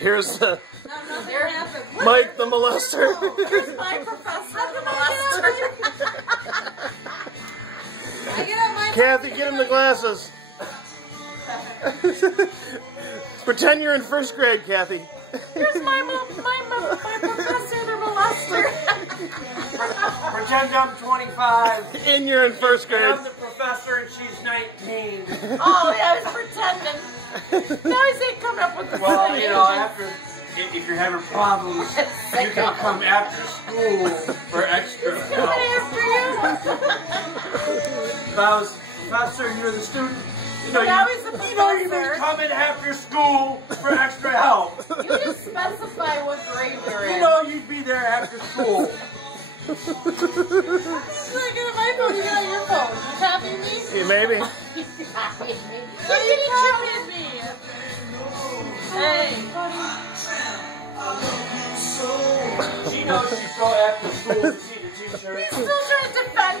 Here's the No, Mike the molester. here's my professor, the molester. I get out my Kathy, get him the glasses. Pretend you're in first grade, Kathy. Here's my professor, the molester. Pretend I'm 25. And you're in first And grade. I'm the professor and she's 19. Oh, yeah, I was pretending. Now he's coming up with the Well, same you know, agent. if you're having problems, you can come after school for extra Coming help. after you. If I was the professor and you're the student, you know, Now he's the you know you've been professor. coming after school for extra help. You just specify what grade you're in. You know you'd be there after school. Look at my phone. You got your phone. You copying me? Yeah, maybe. You copying me. Look at you copying me. Hey. She knows she's going after school to see the teacher. He's still trying to defend